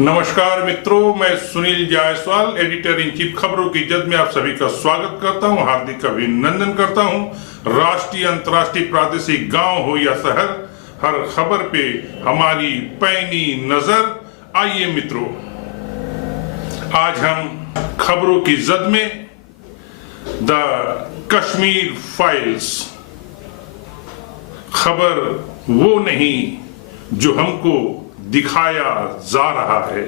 नमस्कार मित्रों, मैं Sunil Jaiswal, editor in chief खबरों की जद में आप सभी का स्वागत करता हूं, हार्दिक अभिनंदन करता हूं। राष्ट्रीय, अंतर्राष्ट्रीय, प्रादेशिक, गांव हो या शहर, हर खबर पे हमारी पैनी नजर। आइए मित्रों, आज हम खबरों की जद में द कश्मीर फाइल्स, खबर वो नहीं जो हमको दिखाया जा रहा है,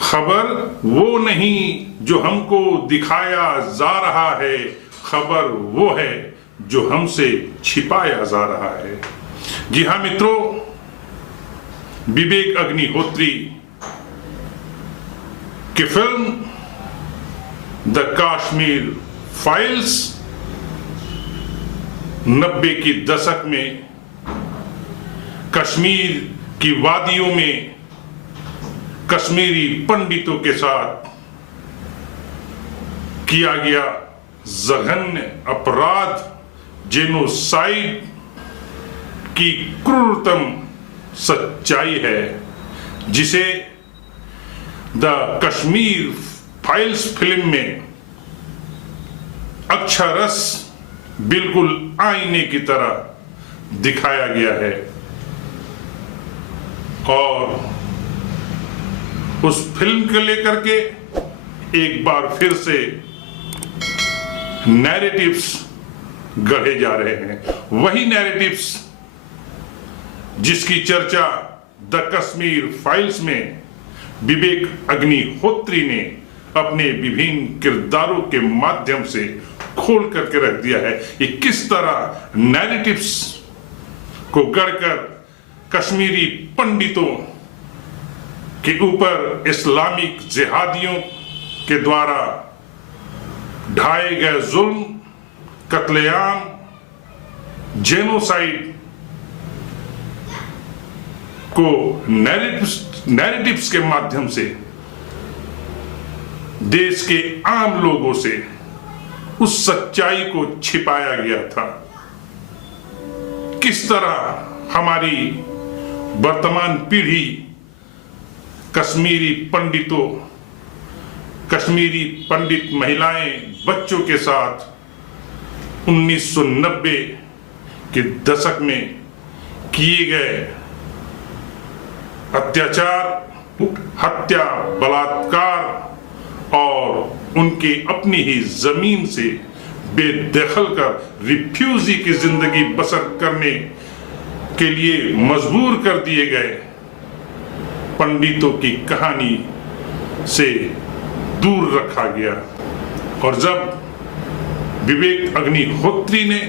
खबर वो नहीं जो हमको दिखाया जा रहा है, खबर वो है जो हमसे छिपाया जा रहा है। जी हां मित्रों, विवेक अग्निहोत्री की फिल्म द कश्मीर फाइल्स 90 की दशक में कश्मीर की वादियों में कश्मीरी पंडितों के साथ किया गया जघन्य अपराध, जेनोसाइड की क्रूरतम सच्चाई है, जिसे द कश्मीर फाइल्स फिल्म में अक्षरश बिल्कुल आईने की तरह दिखाया गया है। और उस फिल्म को लेकर के एक बार फिर से नैरेटिव्स गढ़े जा रहे हैं, वही नैरेटिव्स जिसकी चर्चा द कश्मीर फाइल्स में विवेक अग्निहोत्री ने अपने विभिन्न किरदारों के माध्यम से खोल करके रख दिया है कि किस तरह नैरेटिव्स को गढ़कर कश्मीरी पंडितों के ऊपर इस्लामिक जिहादियों के द्वारा ढाए गए जुल्म, कत्लेआम, जेनोसाइड को नैरेटिव्स के माध्यम से देश के आम लोगों से उस सच्चाई को छिपाया गया था। किस तरह हमारी वर्तमान पीढ़ी कश्मीरी पंडितों, कश्मीरी पंडित महिलाएं, बच्चों के साथ 1990 के दशक में किए गए अत्याचार, हत्या, बलात्कार और उनके अपनी ही जमीन से बेदखल कर रिफ्यूजी की जिंदगी बसर करने के लिए मजबूर कर दिए गए पंडितों की कहानी से दूर रखा गया। और जब विवेक अग्निहोत्री ने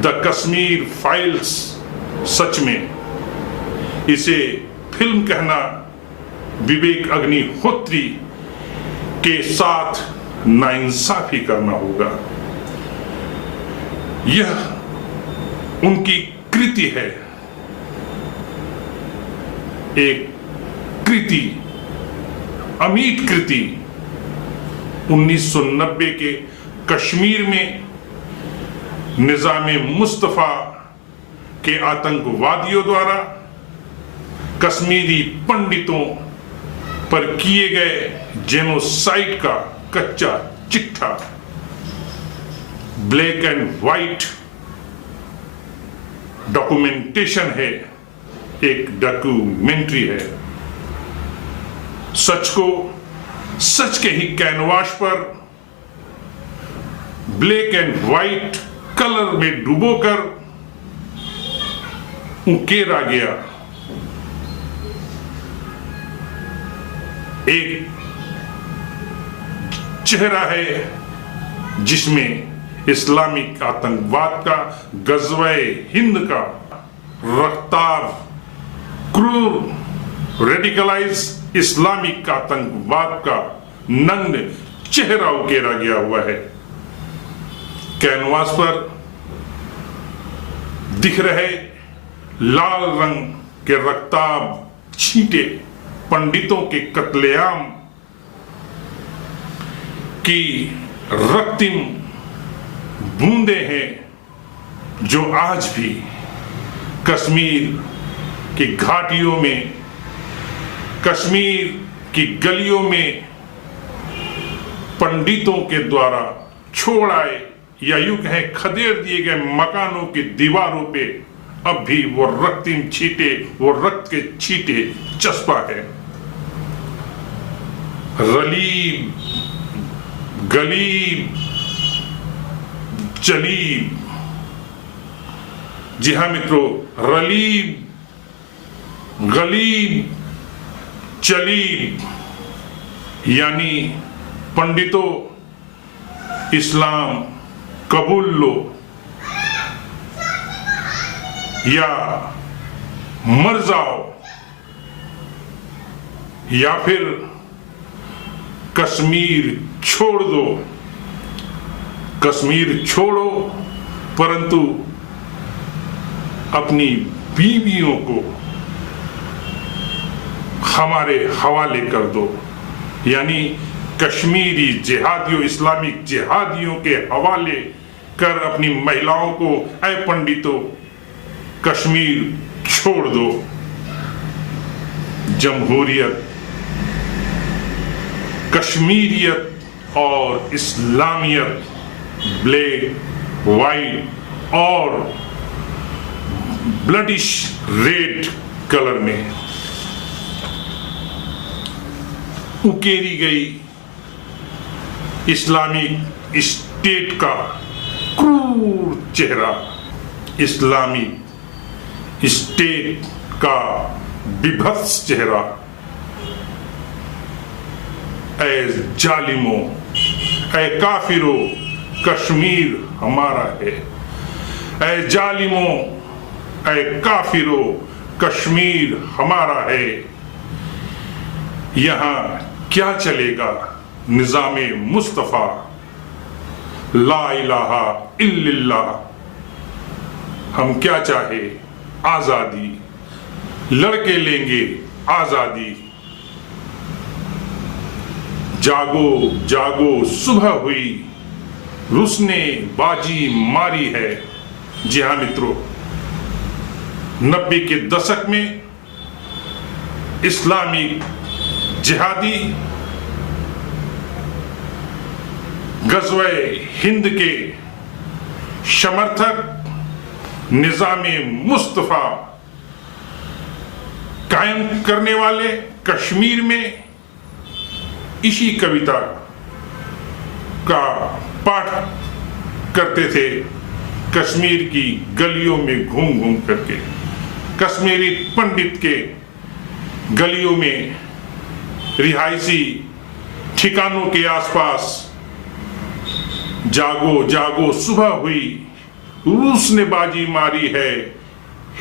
द कश्मीर फाइल्स, सच में इसे फिल्म कहना विवेक अग्निहोत्री के साथ नाइंसाफी करना होगा। यह उनकी कृति है, एक कृति, अमिट कृति। 1990 के कश्मीर में निजामे मुस्तफा के आतंकवादियों द्वारा कश्मीरी पंडितों पर किए गए जेनोसाइड का कच्चा चिट्ठा, ब्लैक एंड व्हाइट डॉक्यूमेंटेशन है, एक डॉक्यूमेंट्री है। सच को सच के ही कैनवास पर ब्लैक एंड व्हाइट कलर में डुबोकर उकेरा गया। एक चेहरा है जिसमें इस्लामिक आतंकवाद का, गज़वे हिंद का रफ्तार, क्रूर रेडिकलाइज इस्लामिक आतंकवाद का नग्न चेहरा उकेरा गया हुआ है। कैनवास पर दिख रहे लाल रंग के रक्ताब छींटे पंडितों के कत्लेआम की रक्तिम बूंदे हैं जो आज भी कश्मीर की घाटियों में कश्मीर की गलियों में पंडितों के द्वारा छोड़ आए या यूं कहें खदेड़ दिए गए मकानों की दीवारों पे अब भी वो रक्तिम छींटे, वो रक्त के छींटे चस्पा है। रलीब, गलीब, जलीब, जी हां मित्रों, रलीब, गलीब, जलीब यानी पंडितों इस्लाम कबूल लो या मर जाओ, या फिर कश्मीर छोड़ दो। कश्मीर छोड़ो परंतु अपनी बीवियों को हमारे हवाले कर दो, यानी कश्मीरी जिहादियों, इस्लामिक जिहादियों के हवाले कर अपनी महिलाओं को, ऐ पंडितों कश्मीर छोड़ दो। जमहूरियत, कश्मीरियत और इस्लामियत ब्लैक, व्हाइट और ब्लडिश रेड कलर में उकेरी गई इस्लामिक स्टेट का क्रूर चेहरा, इस्लामिक स्टेट का विभत्स चेहरा। ऐ जालिमों, ऐ काफिरों, कश्मीर हमारा है। ऐ जालिमों, ऐ काफिरों, कश्मीर हमारा है। यहां क्या चलेगा निजामे मुस्तफा, ला इलाहा इल्लल्लाह। हम क्या चाहे आजादी, लड़के लेंगे आजादी। जागो जागो सुबह हुई, रुसने बाजी मारी है। जी हां मित्रों, 90 के दशक में इस्लामिक जिहादी गज़वे हिंद के समर्थक निजामे मुस्तफा कायम करने वाले कश्मीर में इसी कविता का पाठ करते थे कश्मीर की गलियों में घूम घूम करके। कश्मीरी पंडित के गलियों में, रिहायशी ठिकानों के आसपास जागो जागो सुबह हुई, रूस ने बाजी मारी है,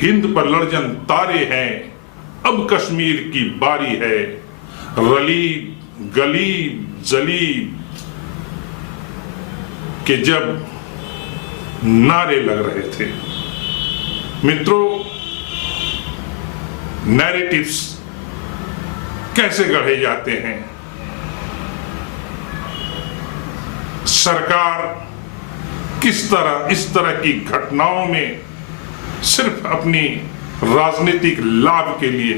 हिंद पर लड़जन तारे हैं, अब कश्मीर की बारी है। रलीब, गलीब, जलीब के जब नारे लग रहे थे। मित्रों, नैरेटिव्स कैसे गढ़े जाते हैं? सरकार किस तरह इस तरह की घटनाओं में सिर्फ अपनी राजनीतिक लाभ के लिए,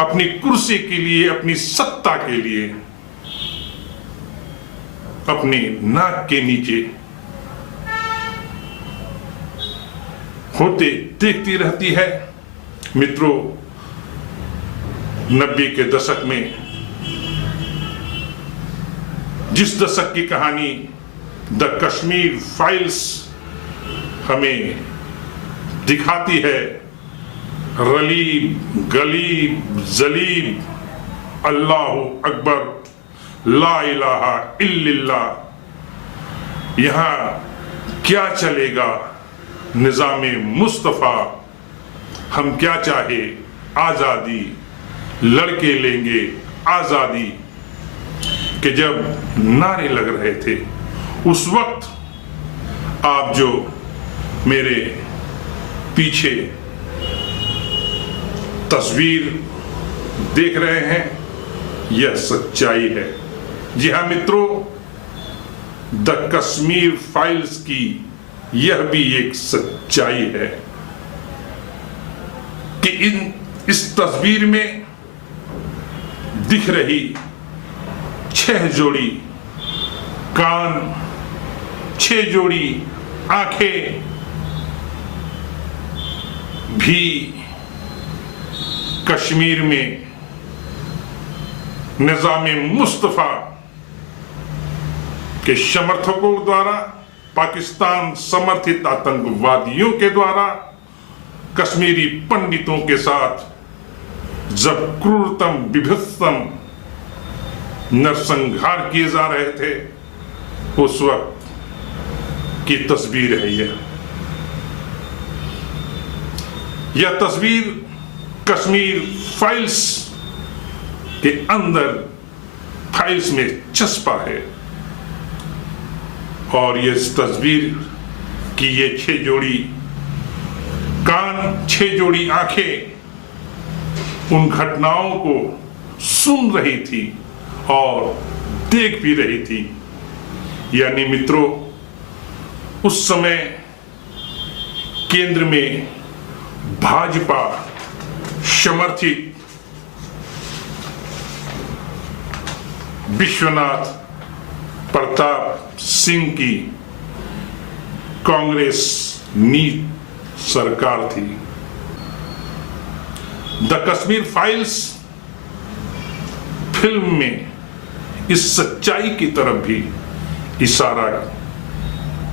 अपनी कुर्सी के लिए, अपनी सत्ता के लिए अपनी नाक के नीचे होते देखती रहती है। मित्रों, 90 के दशक में जिस दशक की कहानी द कश्मीर फाइल्स हमें दिखाती है, रलीब, गलीब, जलीब, अल्लाहु अकबर, ला इलाहा इल्लल्लाह, यहां क्या चलेगा निजामे मुस्तफा, हम क्या चाहे आजादी, लड़के लेंगे आजादी के जब नारे लग रहे थे, उस वक्त आप जो मेरे पीछे तस्वीर देख रहे हैं, यह सच्चाई है। जी हाँ मित्रों, द कश्मीर फाइल्स की यह भी एक सच्चाई है कि इस तस्वीर में दिख रही 6 जोड़ी कान, 6 जोड़ी आंखें भी कश्मीर में निजाम मुस्तफा के समर्थकों द्वारा, पाकिस्तान समर्थित आतंकवादियों के द्वारा, कश्मीरी पंडितों के साथ जब क्रूरतम विभत्सम नरसंहार किए जा रहे थे, उस वक्त की तस्वीर है यह तस्वीर कश्मीर फाइल्स के अंदर फाइल्स में चस्पा है। और ये तस्वीर की ये 6 जोड़ी कान, 6 जोड़ी आंखें उन घटनाओं को सुन रही थी और देख भी रही थी। यानी मित्रों, उस समय केंद्र में भाजपा समर्थित विश्वनाथ प्रताप सिंह की कांग्रेस नीत सरकार थी। द कश्मीर फाइल्स फिल्म में इस सच्चाई की तरफ भी इशारा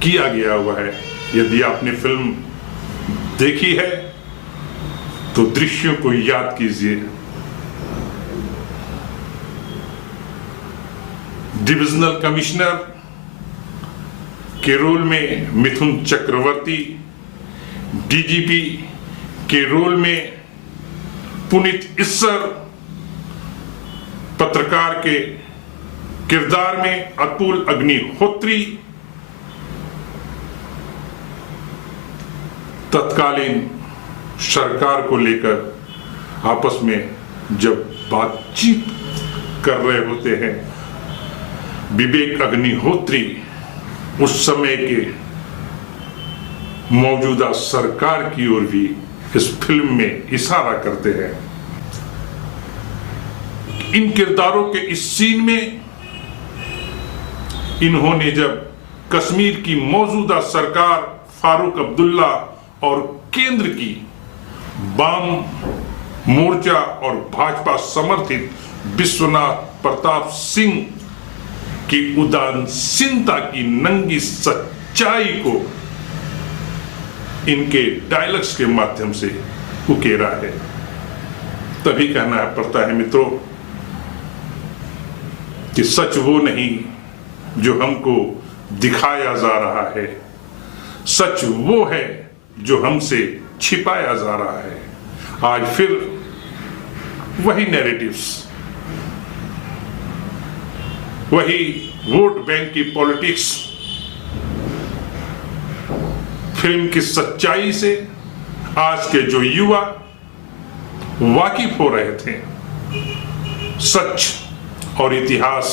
किया गया हुआ है। यदि आपने फिल्म देखी है तो दृश्यों को याद कीजिए। डिविजनल कमिश्नर के रोल में मिथुन चक्रवर्ती, डीजीपी के रोल में पुनीत इस्सर, पत्रकार के किरदार में अतुल अग्निहोत्री, तत्कालीन सरकार को लेकर आपस में जब बातचीत कर रहे होते हैं, विवेक अग्निहोत्री उस समय के मौजूदा सरकार की ओर भी इस फिल्म में इशारा करते हैं। इन किरदारों के इस सीन में इन्होंने जब कश्मीर की मौजूदा सरकार फारूक अब्दुल्ला और केंद्र की वाम मोर्चा और भाजपा समर्थित विश्वनाथ प्रताप सिंह की उदासीनता की नंगी सच्चाई को इनके डायलॉग्स के माध्यम से उकेरा है। तभी कहना पड़ता है मित्रों कि सच वो नहीं जो हमको दिखाया जा रहा है, सच वो है जो हमसे छिपाया जा रहा है। आज फिर वही नैरेटिव्स, वही वोट बैंक की पॉलिटिक्स, फिल्म की सच्चाई से आज के जो युवा वाकिफ हो रहे थे। सच और इतिहास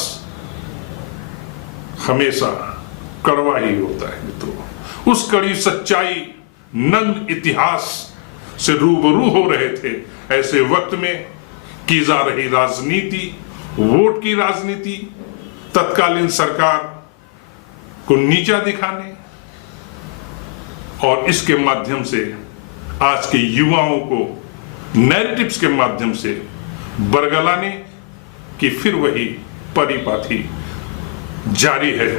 हमेशा कड़वा ही होता है मित्रों। उस कड़ी सच्चाई, नग्न इतिहास से रूबरू हो रहे थे। ऐसे वक्त में की जा रही राजनीति, वोट की राजनीति, तत्कालीन सरकार को नीचा दिखाने और इसके माध्यम से आज के युवाओं को नैरेटिव्स के माध्यम से बरगलाने की फिर वही परिपाटी जारी है।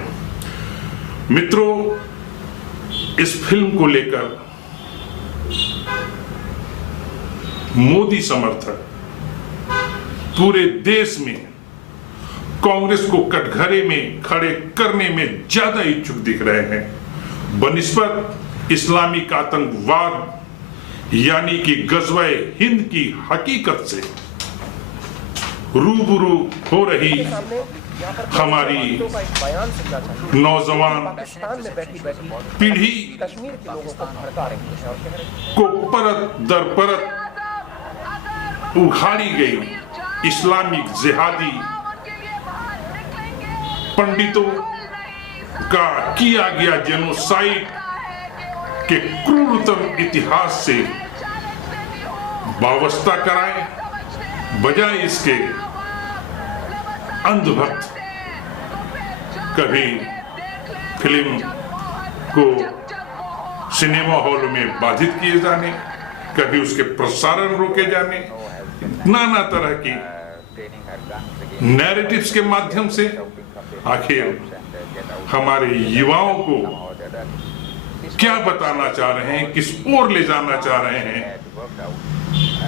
मित्रों, इस फिल्म को लेकर मोदी समर्थक पूरे देश में कांग्रेस को कटघरे में खड़े करने में ज्यादा इच्छुक दिख रहे हैं बनिस्बत इस्लामिक आतंकवाद यानी कि गज़वे हिंद की हकीकत से रूबरू हो रही हमारी नौजवान पीढ़ी को परत दर परत उखाड़ी गई इस्लामिक जिहादी पंडितों का किया गया जेनोसाइड के क्रूरतम इतिहास से वाबस्ता कराए, बजाय इसके अंधभक्त कभी फिल्म को सिनेमा हॉल में बाधित किए जाने, कभी उसके प्रसारण रोके जाने, नाना तरह की नैरेटिव्स के माध्यम से आखिर हमारे युवाओं को क्या बताना चाह रहे हैं, किस ओर ले जाना चाह रहे हैं।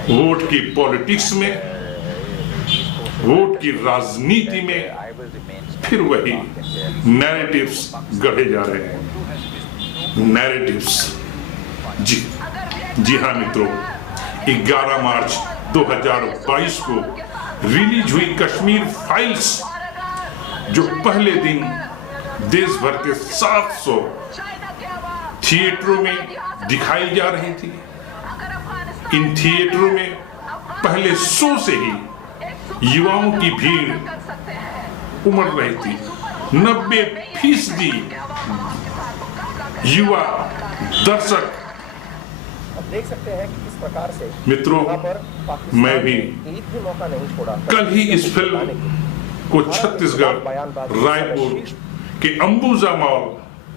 वोट की पॉलिटिक्स में, वोट की राजनीति में फिर वही नैरेटिव्स गढ़े जा रहे हैं। नैरेटिव्स, जी हाँ मित्रों, 11 मार्च 2022 को रिलीज हुई कश्मीर फाइल्स, जो पहले दिन देश भर के 700 थिएटरों में दिखाई जा रही थी। इन थिएटरों में पहले शो से ही युवाओं की भीड़ उमड़ रही थी। 90% युवा दर्शक। देख सकते हैं कि किस प्रकार से मित्रों, मैं भी मौका नहीं छोड़ा। कल ही इस फिल्म को छत्तीसगढ़ रायपुर के अंबुजा मॉल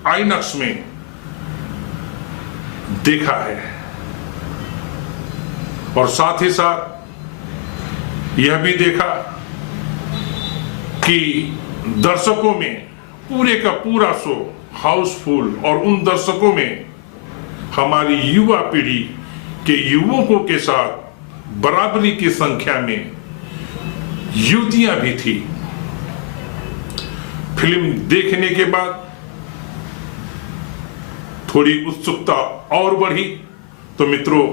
आइनॉक्स में देखा है, और साथ ही साथ यह भी देखा कि दर्शकों में पूरे का पूरा शो हाउसफुल, और उन दर्शकों में हमारी युवा पीढ़ी के युवकों के साथ बराबरी की संख्या में युवतियां भी थी। फिल्म देखने के बाद थोड़ी उत्सुकता और बढ़ी। तो मित्रों,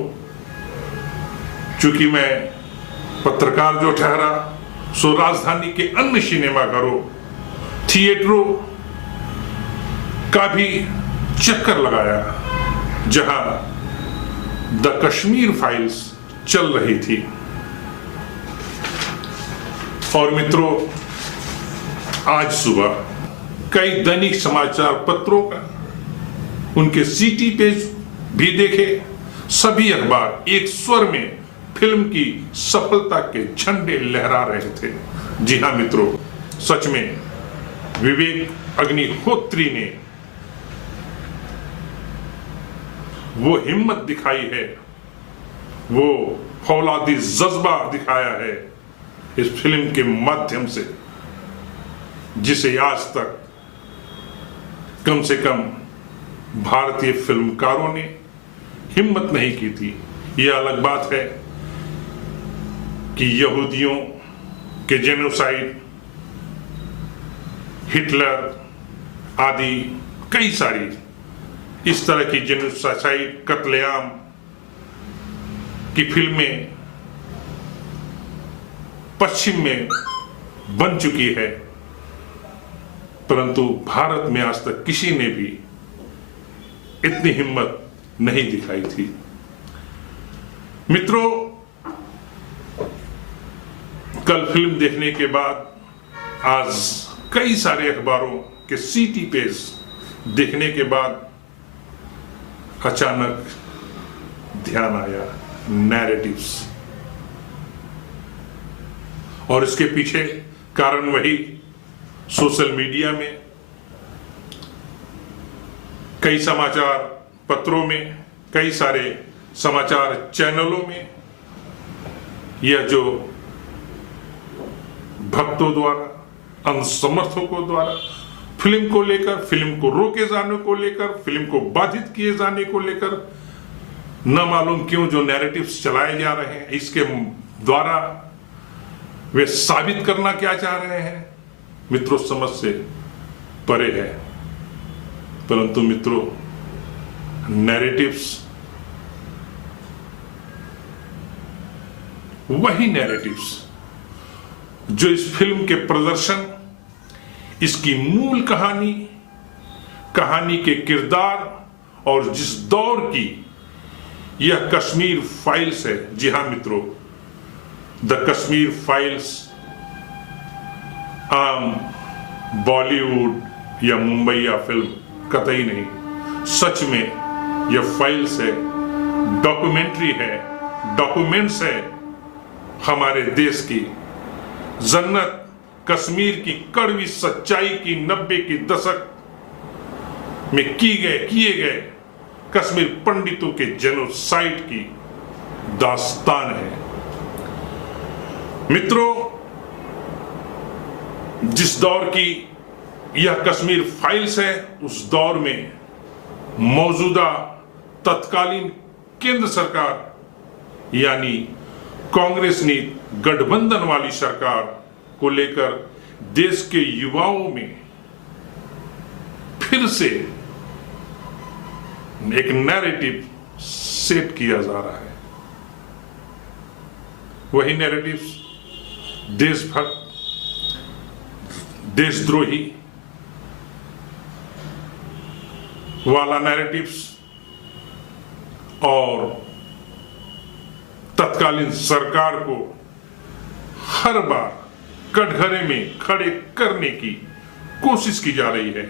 चूंकि मैं पत्रकार जो ठहरा, सो राजधानी के अन्य सिनेमाघरों, थिएटरों का भी चक्कर लगाया जहां द कश्मीर फाइल्स चल रही थी। और मित्रों, आज सुबह कई दैनिक समाचार पत्रों का, उनके सीटी पेज भी देखे। सभी अखबार एक स्वर में फिल्म की सफलता के झंडे लहरा रहे थे। जी हाँ मित्रों, सच में विवेक अग्निहोत्री ने वो हिम्मत दिखाई है, वो फौलादी जज्बा दिखाया है इस फिल्म के माध्यम से, जिसे आज तक कम से कम भारतीय फिल्मकारों ने हिम्मत नहीं की थी। यह अलग बात है कि यहूदियों के जेनोसाइड, हिटलर आदि कई सारी इस तरह की जेनोसाइड, कत्लेआम की फिल्में पश्चिम में बन चुकी है, परंतु भारत में आज तक किसी ने भी इतनी हिम्मत नहीं दिखाई थी। मित्रों, कल फिल्म देखने के बाद आज कई सारे अखबारों के सीटी पेज देखने के बाद अचानक ध्यान आया नैरेटिव्स, और इसके पीछे कारण वही सोशल मीडिया में, कई समाचार पत्रों में, कई सारे समाचार चैनलों में यह जो भक्तों द्वारा, समर्थकों द्वारा फिल्म को लेकर, फिल्म को रोके जाने को लेकर, फिल्म को बाधित किए जाने को लेकर न मालूम क्यों जो नैरेटिव्स चलाए जा रहे हैं, इसके द्वारा वे साबित करना क्या चाह रहे हैं, मित्रों समझ से परे है। परंतु मित्रों, नैरेटिव्स वही नैरेटिव्स जो इस फिल्म के प्रदर्शन, इसकी मूल कहानी, कहानी के किरदार और जिस दौर की यह कश्मीर फाइल्स है। जी हां मित्रों, द कश्मीर फाइल्स आम बॉलीवुड या मुंबईया फिल्म कतई नहीं, सच में यह फाइल्स है, डॉक्यूमेंट्री है, डॉक्यूमेंट्स है हमारे देश की जन्नत कश्मीर की कड़वी सच्चाई की 90 के दशक में किए गए कश्मीर पंडितों के जेनोसाइड की दास्तान है। मित्रों, जिस दौर की यह कश्मीर फाइल्स है, उस दौर में मौजूदा तत्कालीन केंद्र सरकार यानी कांग्रेस ने गठबंधन वाली सरकार को लेकर देश के युवाओं में फिर से एक नैरेटिव सेट किया जा रहा है। वही नैरेटिव देशभक्त, देशद्रोही वाला नैरेटिव्स और तत्कालीन सरकार को हर बार कटघरे में खड़े करने की कोशिश की जा रही है।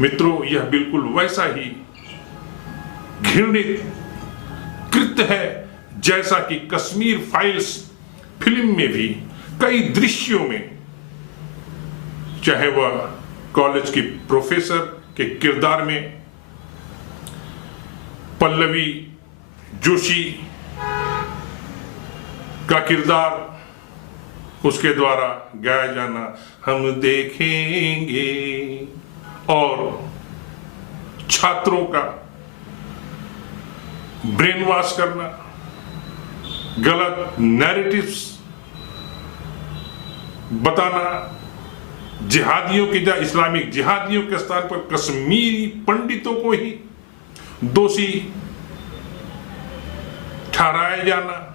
मित्रों, यह बिल्कुल वैसा ही घृणित कृत्य है जैसा कि कश्मीर फाइल्स फिल्म में भी कई दृश्यों में, चाहे वह कॉलेज की प्रोफेसर के किरदार में पल्लवी जोशी का किरदार, उसके द्वारा गाया जाना हम देखेंगे, और छात्रों का ब्रेन वॉश करना, गलत नैरेटिव्स बताना, जिहादियों की जगह इस्लामिक जिहादियों के स्थान पर कश्मीरी पंडितों को ही दोषी ठहराया जाना,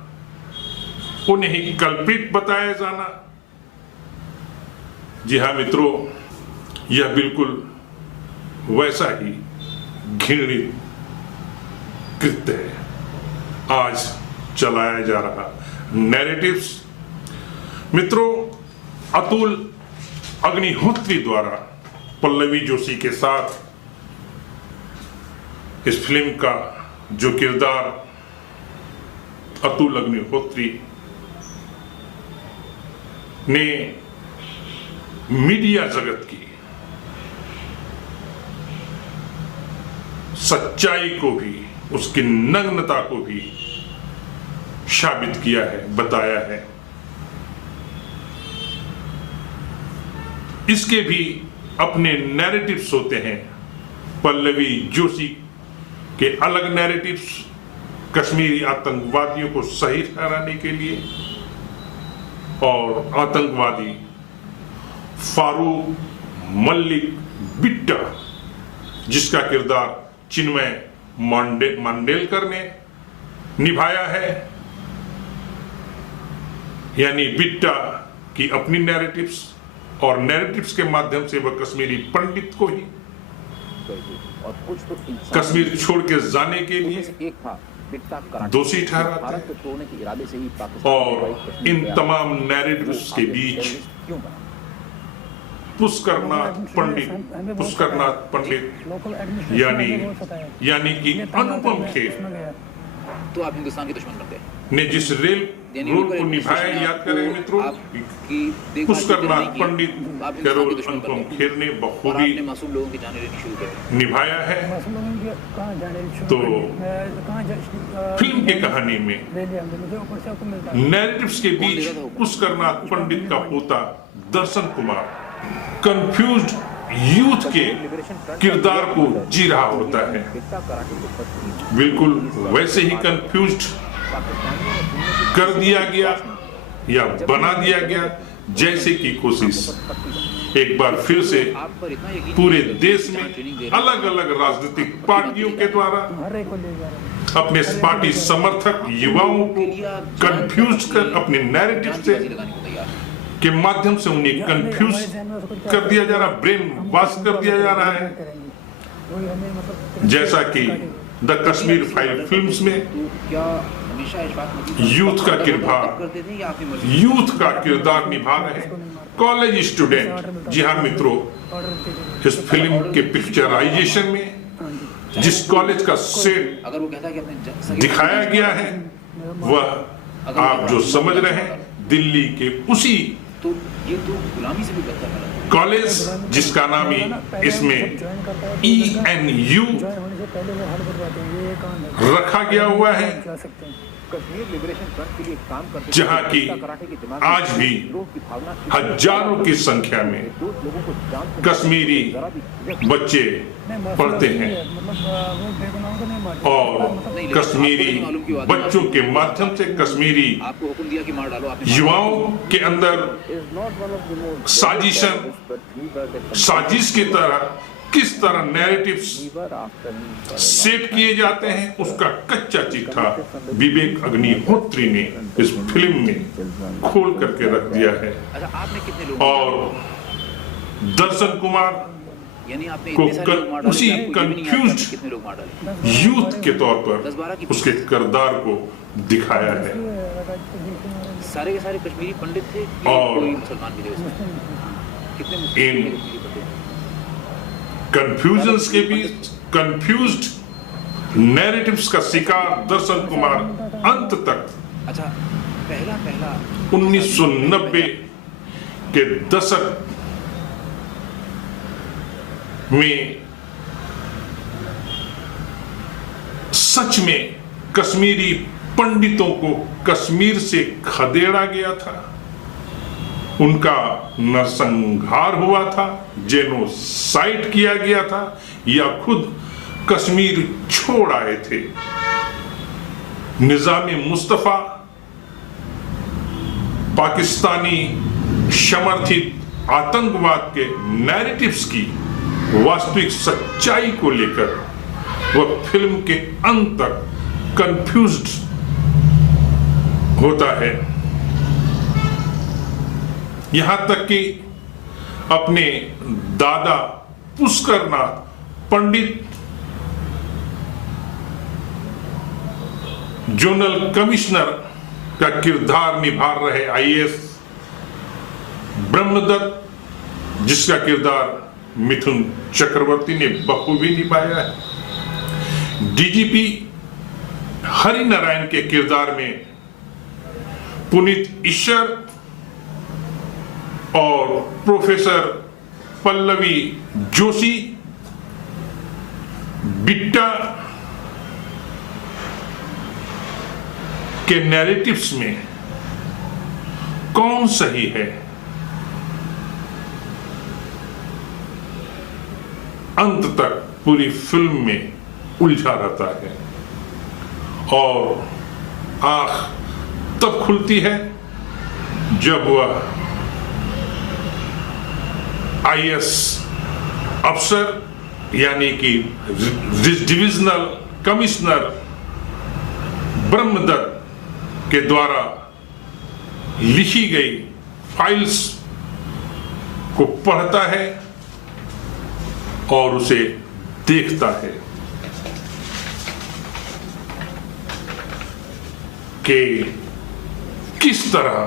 उन्हें ही कल्प्रिट बताया जाना। जी हाँ मित्रों, यह बिल्कुल वैसा ही घृणित कृत्य है आज चलाया जा रहा नैरेटिव्स। मित्रों, अतुल अग्निहोत्री द्वारा पल्लवी जोशी के साथ इस फिल्म का जो किरदार अतुल अग्निहोत्री ने मीडिया जगत की सच्चाई को भी, उसकी नग्नता को भी साबित किया है, बताया है। इसके भी अपने नैरेटिव्स होते हैं। पल्लवी जोशी के अलग नैरेटिव्स कश्मीरी आतंकवादियों को सही ठहराने के लिए, और आतंकवादी फारूक मलिक बिट्टा, जिसका किरदार चिन्मय मांडेलकर ने निभाया है, यानी बिट्टा की अपनी नैरेटिव्स, और नैरेटिव्स के माध्यम से वह कश्मीरी पंडित को ही और कुछ तो कश्मीर छोड़ के जाने के लिए एक था दोषी ठहराते हैं। और इन तमाम नैरेटिव्स के बीच पुष्करनाथ पंडित यानी कि अनुपम खेर तो आप हिंदुस्तान के दुश्मन बनते हैं ने जिस रोल को निभाया, याद करें मित्रों, पुष्करनाथ पंडित का रोल अनुपम खेर ने बखूबी मासूम लोगों की जाने लेनी शुरू कर निभाया है। तो फिल्म की कहानी में नैरेटिव्स के बीच पुष्करनाथ पंडित का पोता दर्शन कुमार कंफ्यूज्ड यूथ के किरदार को जी रहा होता है। बिल्कुल वैसे ही कंफ्यूज्ड कर दिया गया या बना दिया गया जैसे की कोशिश एक बार फिर से पूरे देश में अलग अलग राजनीतिक पार्टियों के द्वारा अपने पार्टी समर्थक युवाओं को कंफ्यूज कर अपने नैरेटिव से के माध्यम से उन्हें कंफ्यूज कर दिया जा रहा, ब्रेन वॉश कर दिया जा रहा है। जैसा कि द कश्मीर फाइल फिल्म्स में यूथ का किरदार निभा रहे कॉलेज स्टूडेंट। जी हाँ मित्रों, इस फिल्म के पिक्चराइजेशन में जिस कॉलेज का सेट दिखाया गया है वह आप जो समझ रहे हैं दिल्ली के उसी तो ये तो गुलामी से भी बदतर है। कॉलेज जिसका नाम ही इसमें ENU रखा गया हुआ है, कश्मीर लिबरेशन फ्रंट के लिए काम करते जहां की आज भी हजारों की संख्या में कश्मीरी बच्चे पढ़ते हैं और कश्मीरी बच्चों के माध्यम से कश्मीरी आपको हुक्म दिया कि मार डालो, आपने युवाओं के अंदर साजिश की तरह किस तरह नैरेटिव्स सेट किए जाते हैं, उसका कच्चा चिट्ठा विवेक अग्निहोत्री ने इस फिल्म में खोल करके रख दिया है। अच्छा, आपने कितने लोग और दर्शन कुमार यानी आपने को इतने सारे लोग मार डाले, उसी आपको ये भी नहीं याद confused कि कितने लोग मार डाले? यूथ के तौर पर उसके किरदार को दिखाया है। सारे के सारे कश्मीरी पंडित थे कि और कोई मुसलमान भी थे उसमें? कितने मुस्लिम इन कश्मीरी पंडित? कंफ्यूजन्स के बीच कंफ्यूज्ड नैरेटिव्स का शिकार दर्शन कुमार अंत तक अच्छा, पहला 1990 के दशक में सच में कश्मीरी पंडितों को कश्मीर से खदेड़ा गया था, उनका नरसंहार हुआ था, जेनोसाइड किया गया था, या खुद कश्मीर छोड़ आए थे। निजाम मुस्तफा पाकिस्तानी समर्थित आतंकवाद के नैरेटिव्स की वास्तविक सच्चाई को लेकर वह फिल्म के अंत तक कंफ्यूज्ड होता है, यहां तक कि अपने दादा पुष्करनाथ पंडित जोनल कमिश्नर का किरदार निभा रहे IAS ब्रह्मदत्त, जिसका किरदार मिथुन चक्रवर्ती ने बखूबी निभाया है। DGP हरिनारायण के किरदार में पुनीत ईश्वर और प्रोफेसर पल्लवी जोशी, बिट्टा के नैरेटिव्स में कौन सही है, अंत तक पूरी फिल्म में उलझा रहता है और आंख तब खुलती है जब वह IAS अफसर यानी कि डिविजनल कमिश्नर ब्रह्मदत्त के द्वारा लिखी गई फाइल्स को पढ़ता है और उसे देखता है कि किस तरह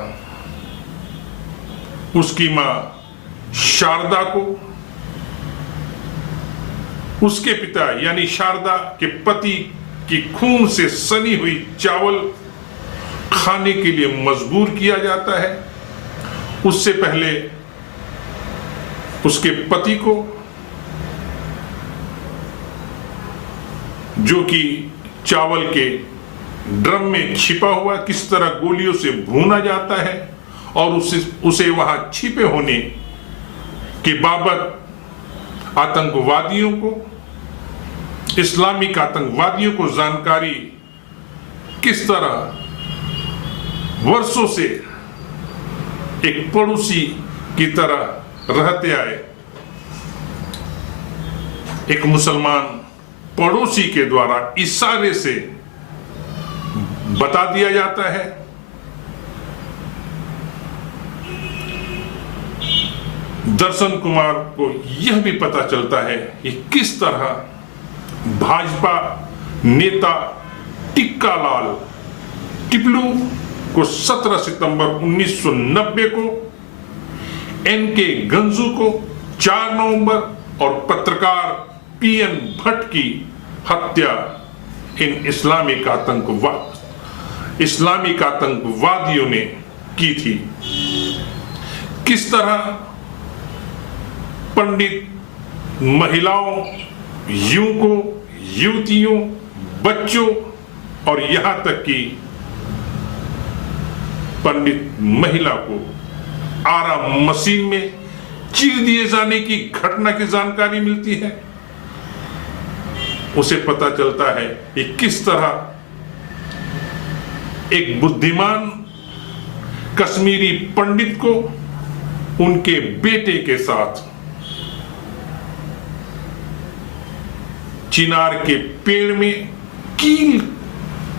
उसकी मां शारदा को उसके पिता यानी शारदा के पति की खून से सनी हुई चावल खाने के लिए मजबूर किया जाता है। उससे पहले उसके पति को, जो कि चावल के ड्रम में छिपा हुआ किस तरह गोलियों से भूना जाता है और उसे वहां छिपे होने के बाबत आतंकवादियों को, इस्लामिक आतंकवादियों को जानकारी किस तरह वर्षों से एक पड़ोसी की तरह रहते आए, एक मुसलमान पड़ोसी के द्वारा इशारे से बता दिया जाता है। दर्शन कुमार को यह भी पता चलता है कि किस तरह भाजपा नेता टिक्का लाल टिपलू को 17 सितंबर 1990 को, NK गंजू को 4 नवंबर और पत्रकार PN भट्ट की हत्या इन इस्लामिक आतंकवादियों ने की थी। किस तरह पंडित महिलाओं, युवकों, युवतियों, बच्चों और यहां तक कि पंडित महिला को आरा मशीन में चीर दिए जाने की घटना की जानकारी मिलती है। उसे पता चलता है कि किस तरह एक बुद्धिमान कश्मीरी पंडित को उनके बेटे के साथ चिनार के पेड़ में कील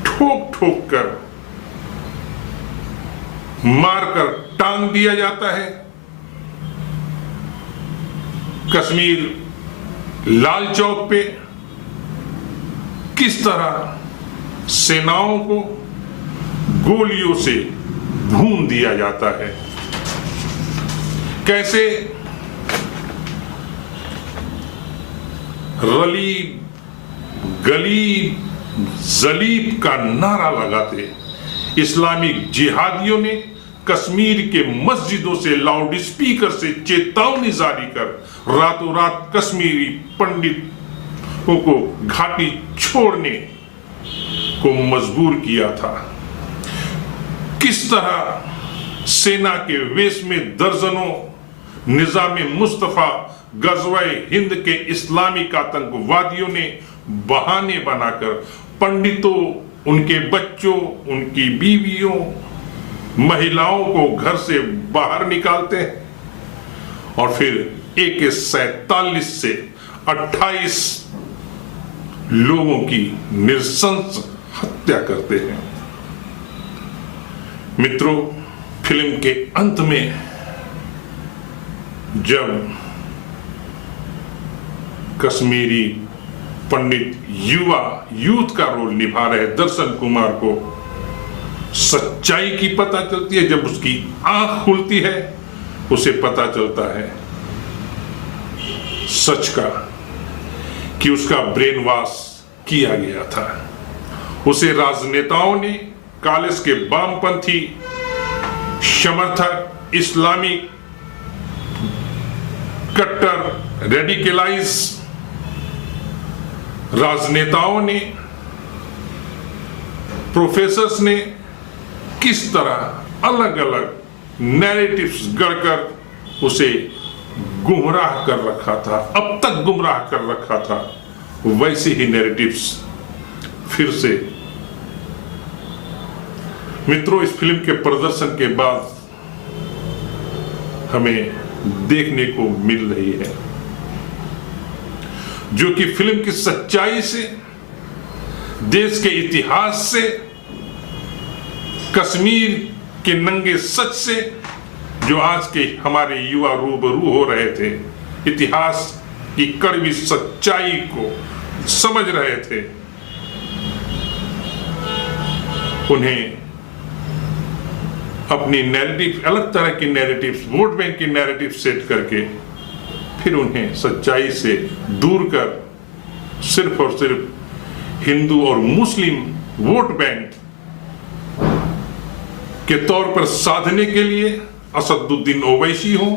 ठोक ठोक कर मारकर टांग दिया जाता है। कश्मीर लाल चौक पे किस तरह सेनाओं को गोलियों से भून दिया जाता है, कैसे रली गली जलीब का नारा लगाते इस्लामिक जिहादियों ने कश्मीर के मस्जिदों से लाउड स्पीकर से चेतावनी जारी कर रातों रात कश्मीरी पंडितों को घाटी छोड़ने को मजबूर किया था। किस तरह सेना के वेश में दर्जनों निजाम मुस्तफा गजवाए हिंद के इस्लामिक आतंकवादियों ने बहाने बनाकर पंडितों, उनके बच्चों, उनकी बीवियों, महिलाओं को घर से बाहर निकालते हैं और फिर AK-47 से 28 लोगों की नृशंस हत्या करते हैं। मित्रों, फिल्म के अंत में जब कश्मीरी पंडित यूथ का रोल निभा रहे दर्शन कुमार को सच्चाई की पता चलती है, जब उसकी आंख खुलती है उसे पता चलता है सच का कि उसका ब्रेन वॉश किया गया था। उसे राजनेताओं ने, कॉलेज के वामपंथी समर्थक, इस्लामिक कट्टर रेडिकलाइज राजनेताओं ने, प्रोफेसर्स ने किस तरह अलग अलग नैरेटिव्स गढ़कर उसे गुमराह कर रखा था, अब तक गुमराह कर रखा था, वैसे ही नैरेटिव्स फिर से। मित्रों, इस फिल्म के प्रदर्शन के बाद हमें देखने को मिल रही है जो कि फिल्म की सच्चाई से, देश के इतिहास से, कश्मीर के नंगे सच से जो आज के हमारे युवा रूबरू हो रहे थे, इतिहास की कड़वी सच्चाई को समझ रहे थे, उन्हें अपनी नैरेटिव, अलग तरह की नैरेटिव्स, वोट बैंक की नैरेटिव सेट करके फिर उन्हें सच्चाई से दूर कर सिर्फ और सिर्फ हिंदू और मुस्लिम वोट बैंक के तौर पर साधने के लिए असदुद्दीन ओवैसी हो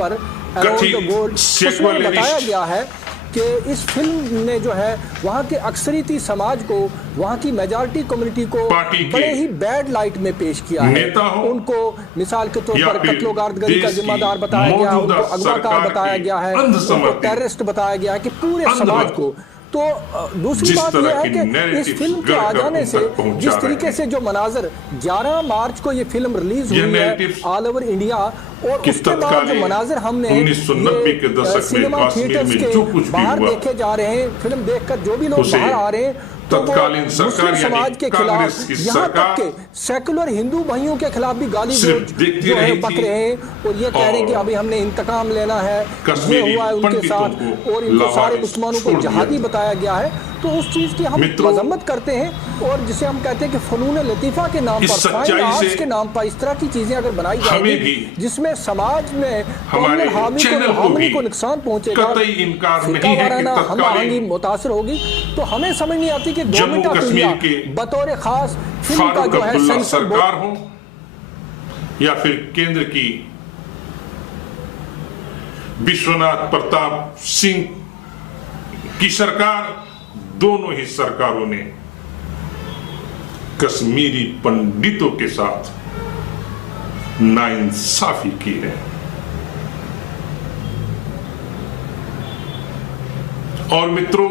पर उसमें बताया गया है कि इस फिल्म ने जो है वहाँ के अक्सरियती समाज को, वहाँ की मेजॉरिटी कम्युनिटी को बड़े ही बैड लाइट में पेश किया है। उनको मिसाल के तौर पर कत्लोगार्दगरी का जिम्मेदार बताया गया, उनको अगवाकार बताया गया है, उनको टेररिस्ट बताया गया है कि पूरे समाज को। तो दूसरी बात यह है कि इस फिल्म के आ जाने से जिस तरीके से जो मनाजर 11 मार्च को ये फिल्म रिलीज हुई है ऑल ओवर इंडिया, और उसके बाद जो मनाजर हमने 1990 के दशक सिनेमा थिएटर्स के बाहर देखे जा रहे हैं, फिल्म देखकर जो भी लोग बाहर आ रहे हैं, तो तत्कालीन सरकार समाज के खिलाफ, यहाँ तक के सेकुलर हिंदू भाइयों के खिलाफ भी गाली जो है बक रहे हैं और ये कह रहे हैं कि अभी हमने इंतकाम लेना है, ये हुआ है उनके साथ, और इनको सारे मुसलमानों को जहादी बताया गया है। तो उस चीज की हम मजम्मत करते हैं। और जिसे हम कहते हैं कि फनून लतीफा के नाम पर, फाइन आर्ट्स के नाम पर इस तरह की चीजें अगर बनाई जाएंगी जिसमें समाज में हमारे हामिली को नुकसान पहुंचेगा, हम आहंगी मुतासर होगी, तो हमें समझ नहीं आती कि गवर्नमेंट ऑफ इंडिया बतौर खास फिल्म का जो है सेंसर सरकार हो या फिर केंद्र की विश्वनाथ प्रताप सिंह की सरकार, दोनों ही सरकारों ने कश्मीरी पंडितों के साथ नाइंसाफी की है। और मित्रों,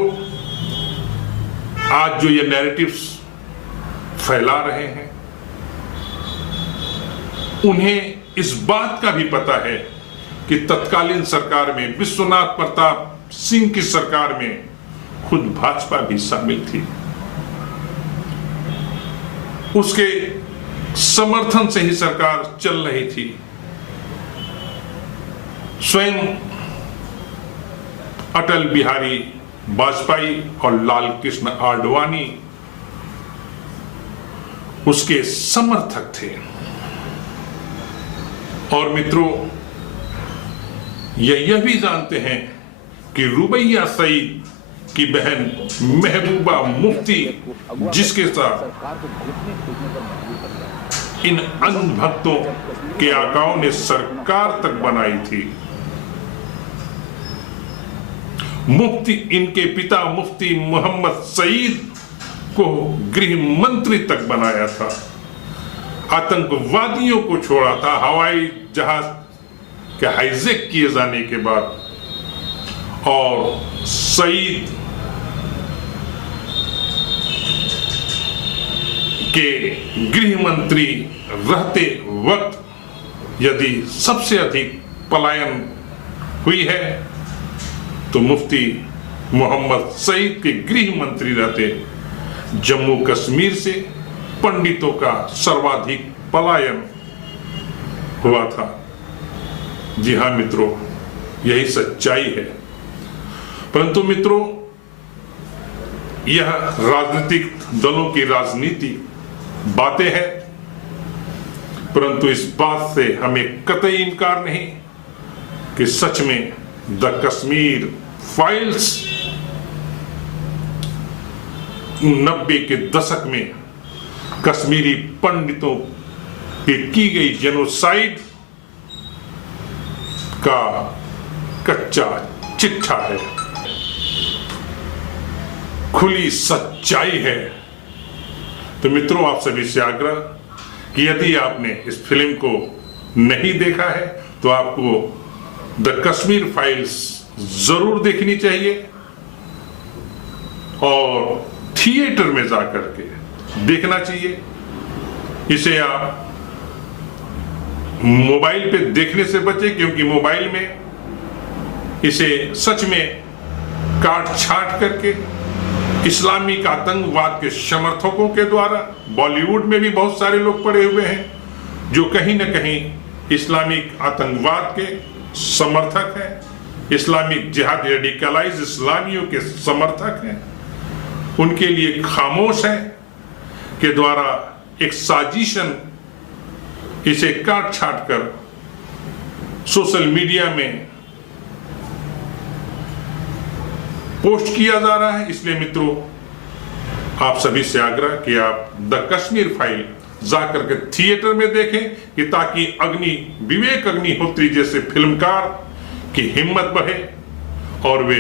आज जो ये नैरेटिव्स फैला रहे हैं, उन्हें इस बात का भी पता है कि तत्कालीन सरकार में, विश्वनाथ प्रताप सिंह की सरकार में खुद भाजपा भी शामिल थी। उसके समर्थन से ही सरकार चल रही थी। स्वयं अटल बिहारी वाजपेयी और लाल कृष्ण आडवाणी उसके समर्थक थे। और मित्रों, यह भी जानते हैं कि रुबैया सईद की बहन महबूबा मुफ्ती, जिसके साथ इन अंधभक्तों के आकाओं ने सरकार तक बनाई थी, मुफ्ती, इनके पिता मुफ्ती मोहम्मद सईद को गृह मंत्री तक बनाया था, आतंकवादियों को छोड़ा था हवाई जहाज के हाईजैक किए जाने के बाद। और सईद के गृह मंत्री रहते वक्त यदि सबसे अधिक पलायन हुई है तो मुफ्ती मोहम्मद सईद के गृह मंत्री रहते जम्मू कश्मीर से पंडितों का सर्वाधिक पलायन हुआ था। जी हां मित्रों, यही सच्चाई है। परंतु मित्रों, यह राजनीतिक दलों की राजनीति बातें हैं, परंतु इस बात से हमें कतई इनकार नहीं कि सच में द कश्मीर फाइल्स 90 के दशक में कश्मीरी पंडितों पे की गई जेनोसाइड का कच्चा चिट्ठा है, खुली सच्चाई है। तो मित्रों, आप सभी से आग्रह कि यदि आपने इस फिल्म को नहीं देखा है तो आपको द कश्मीर फाइल्स जरूर देखनी चाहिए और थिएटर में जाकर के देखना चाहिए। इसे आप मोबाइल पे देखने से बचें, क्योंकि मोबाइल में इसे सच में काट छाट करके इस्लामिक आतंकवाद के समर्थकों के द्वारा, बॉलीवुड में भी बहुत सारे लोग पड़े हुए हैं जो कहीं ना कहीं इस्लामिक आतंकवाद के समर्थक हैं, इस्लामिक जिहाद रेडिकलाइज इस्लामियों के समर्थक हैं, उनके लिए खामोश है के द्वारा एक साजिशन इसे काट छाट कर सोशल मीडिया में पोस्ट किया जा रहा है। इसलिए मित्रों, आप सभी से आग्रह कि आप द कश्मीर फाइल जाकर के थिएटर में देखें कि ताकि विवेक अग्निहोत्री जैसे फिल्मकार की हिम्मत बढ़े और वे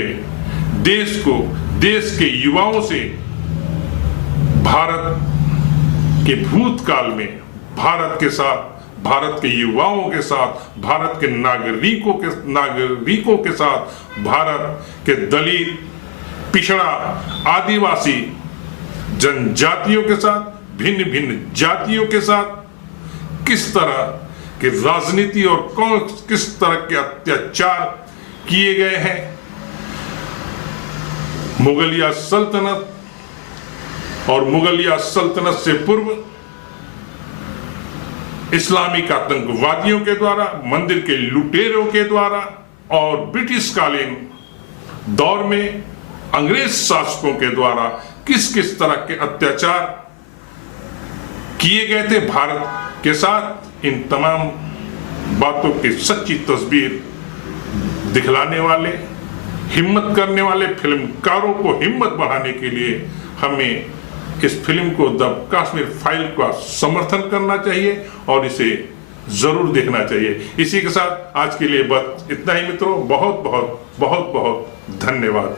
देश के युवाओं से भारत के भूतकाल में भारत के साथ, भारत के युवाओं के साथ, भारत के नागरिकों के साथ, भारत के दलित, पिछड़ा, आदिवासी जनजातियों के साथ, भिन्न भिन्न जातियों के साथ किस तरह की राजनीति और किस तरह के अत्याचार किए गए हैं। मुगलिया सल्तनत और मुगलिया सल्तनत से पूर्व इस्लामिक आतंकवादियों के द्वारा, मंदिर के लुटेरों के द्वारा और ब्रिटिश कालीन दौर में अंग्रेज शासकों के द्वारा किस किस तरह के अत्याचार किए गए थे भारत के साथ, इन तमाम बातों की सच्ची तस्वीर दिखलाने वाले, हिम्मत करने वाले फिल्मकारों को हिम्मत बढ़ाने के लिए हमें इस फिल्म को द कश्मीर फाइल का समर्थन करना चाहिए और इसे जरूर देखना चाहिए। इसी के साथ आज के लिए बस इतना ही मित्रों, बहुत बहुत बहुत बहुत धन्यवाद।